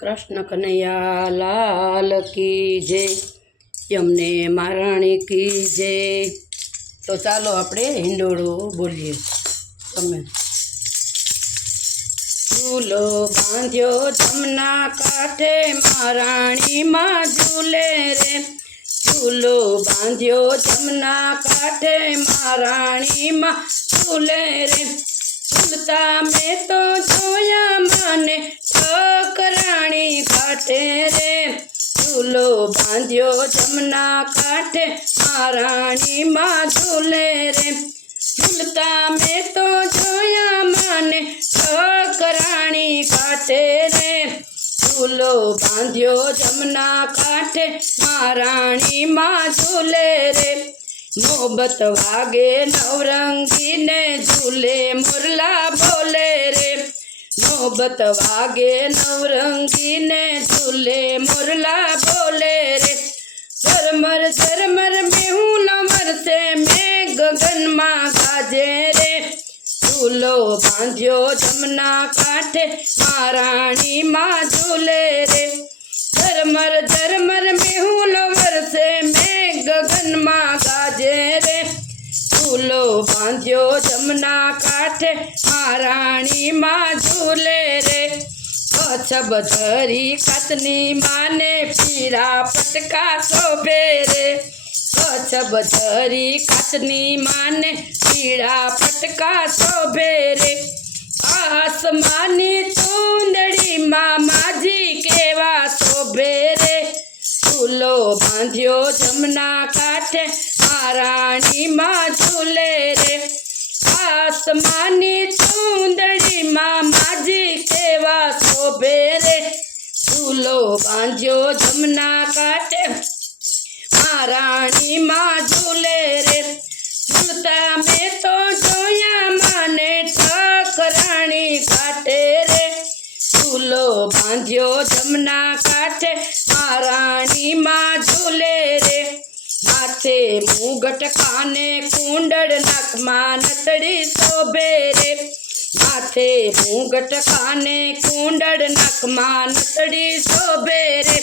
કૃષ્ણ કનૈયા લાલ કી જય યમને મહારાણી કી જય તો ચાલો આપણે હિંડોળો બોલીએ તમે ઝૂલો બાંધ્યો જમના કાંઠે મહારાણીમાં ઝૂલે રે ઝૂલો બાંધ્યો જમના કાંઠે મહારાણીમાં ઝૂલે રે ઝૂલતા મેં તો જોયા મને ઠકરાણી કાઠે રે. ઝૂલો બાંધ્યો જમના કાંઠે. મહારાણીમાં ઝૂલે રે. ઝૂલતા મેં તો જોયા માને. ઠકરાણી કાંઠે રે. ઝૂલો બાંધ્યો જમના કાંઠે. મહારાણીમાં ઝૂલે રે. મોહબત વાગે નવરંગીને ઝૂલે, મુરલા બોલે રે. नौबत वागे नवरंगी ने झूले मुरला बोले रे। सरमर सरमर में हूँ नमर से मैं गगन माँ गाजे रे। झूलो बांध्यो जमुना काठे महाराणी माँ झूले रे। झरमर झरमर में हूँ नमर से मैं બાંધ્યો જમના કાંઠે મહારાણીમાં ઝૂલે રે કચ્છ બધરી કાતની માને પીળા પટકા શોભે રે કચ્છ બધરી કાચની માને પીળા પટકા શોભે રે આસમાની ચૂંદડીમાં માજી કેવા શોભે રે ઝૂલો બાંધ્યો જમના કાંઠે મહારાણીમાં ઝૂલે રે. આસમાની ચૂંદડીમાં માજી કેવા શોભે રે. ઝૂલો બાંધ્યો જમના કાંઠે. મહારાણીમાં ઝૂલે રે. ઝૂલતા મેં તો જોયા મને ઠકરાણી કાંઠે રે. ઝૂલો બાંધ્યો જમના કાંઠે. મહારાણીમાં ઝૂલે રે. માથે મુગટ કાને કુંડળ નાકમાં નતડી શોભે રે. માથે મુગટ કાને કુંડળ નાકમાં નતડી શોભે રે.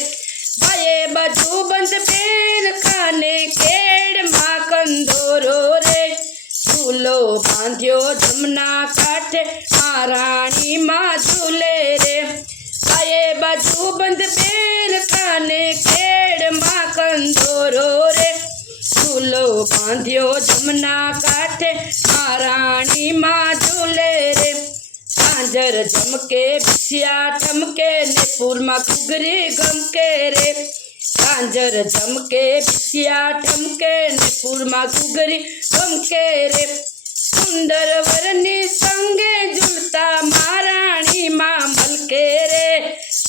ભયે બાજુ બંધ બેન કાને કેડમાં કંદોરો રે. ઝૂલો બાંધ્યો જમના કાંઠે મહારાણીમાં ઝૂલે રે. ભયે બાજુ બંધ બેન કાને કેડમાં કંદોરો રે ઝૂલો બાંધ્યો જમના કાંઠે મહારાણીમાં ઝૂલે રે ઝાંઝર ઝમકે બિસિયા ઠમકે ને પૂરમાં ઘૂઘરી ગમકે રે ઝાંઝર ઝમકે બિસિયા ઠમકે ને પૂરમાં ઘૂઘરી ગમકે રે સુંદર વરની સંગે ઝૂલતા મહારાણીમાં મલકે રે.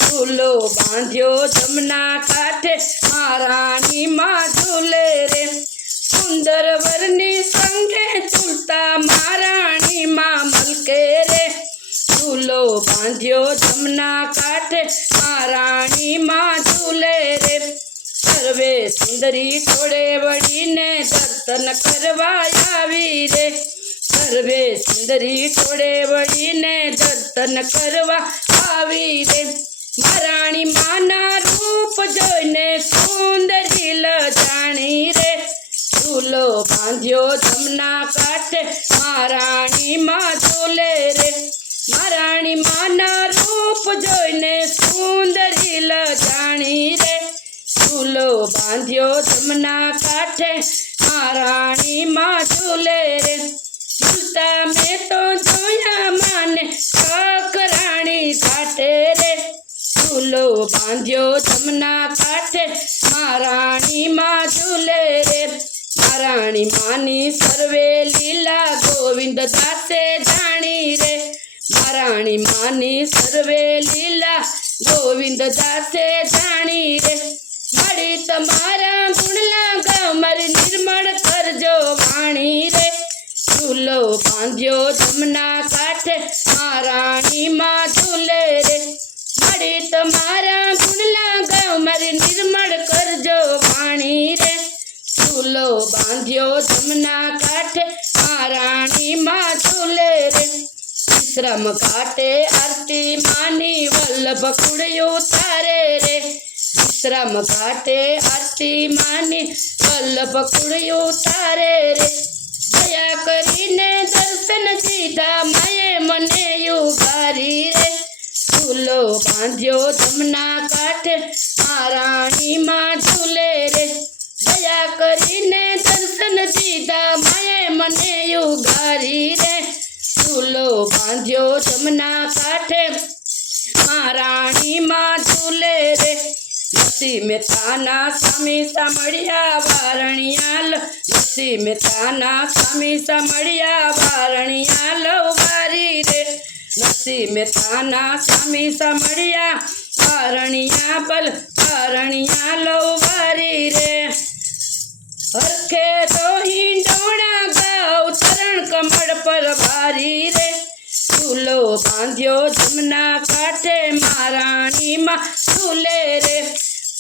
ઝૂલો બાંધ્યો જમના કાંઠે મહારાણીમાં ઝૂલે રે. સુંદર વરની સંગે ઝૂલતા મહારાણીમાં મલકે રે. ઝૂલો બાંધ્યો જમના કાંઠે મહારાણીમાં ઝૂલે રે. સર્વે સુંદરી થોડે વળીને દર્શન કરવા આવી રે. સર્વે સુંદરી ટોળે વળીને દર્શન કરવા આવી રે મહારાણી માના રૂપ જોઈને સુંદરી લજાણી રે. ઝૂલો બાંધ્યો જમના કાંઠે મહારાણીમાં ચૂલે રે. મહારાણી માના રૂપ જોઈને સુંદરી લજાણી રે. ચૂલો બાંધ્યો જમના કાંઠે મહારાણીમાં ચૂલે રે. ઝૂલતા મેં તો જોયા માને ઠકરાણી કાંઠે રે ઝૂલો બાંધ્યો જમના કાંઠે મહારાણીમાં ઝૂલે રે મહારાણી માની સર્વે લીલા ગોવિંદ દાસે જાણી રે મહારાણી માની સર્વે લીલા ગોવિંદ દાસે જાણી રે મળી તમારા ગુણલા ગામ મારી નિર્મળ કરજો વાણી રે ઝૂલો બાંધ્યો જમના કાંઠે મહારાણીમાં ઝૂલે રે મળી તમારા ગુણલા ગામ મારી નિર્મળ કરજો વાણી રે ઝૂલો બાંધ્યો જમના કાંઠે મહારાણીમાં ઝૂલે રે વિશ્રામ ઘાટે આરતી માની વલ્લભ વલ્લભ કુળિયું તારે રે વિશ્રામ ઘાટે આરતી માની વલ્લભ કુળિયું તારે રે દયા કરીને દર્શન દીધા માએ મને યુગારી રે ઝૂલો બાંધ્યો જમના કાંઠે મહારાણીમાં ઝૂલે રે દયા કરીને દર્શન દીધા માએ મને યુગારી રે ઝૂલો બાંધ્યો જમના કાંઠે મહારાણીમાં ઝૂલે રે નરસિંહ મહેતાના સ્વામી સાંભળ્યા વારણિયાલ નરસિંહ મહેતાના સ્વામી સાંભળ્યા વારણિયાલ વારી રે નરસિંહ મહેતાના સ્વામી સાંભળ્યા વારણિયા બલ વારણિયા લવારી રે હરખે તો હિંડોણા ગાઉ ચરણ કમળ પર વારી રે ઝૂલો બાંધ્યો જમના કાંઠે મહારાણીમાં ઝૂલે રે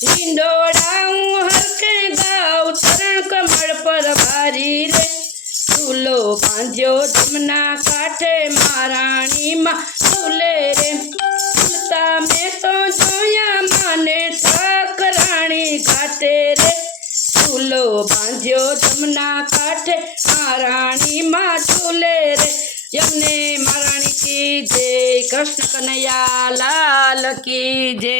હિંડોળા હું હરખે ગાઉ ચરણ કમળ પર વારી રે ઝૂલો બાંધ્યો જમના કાંઠે મહારાણીમાં ઝૂલે રે ઝૂલતા મેં તો જોયા માને ઠાકરાણી ઘાટે રે ઝૂલો બાંધ્યો જમના કાંઠે મહારાણીમાં ઝૂલે રે યમને મહારાણી કી જય કૃષ્ણ કનૈયા લાલ કી જય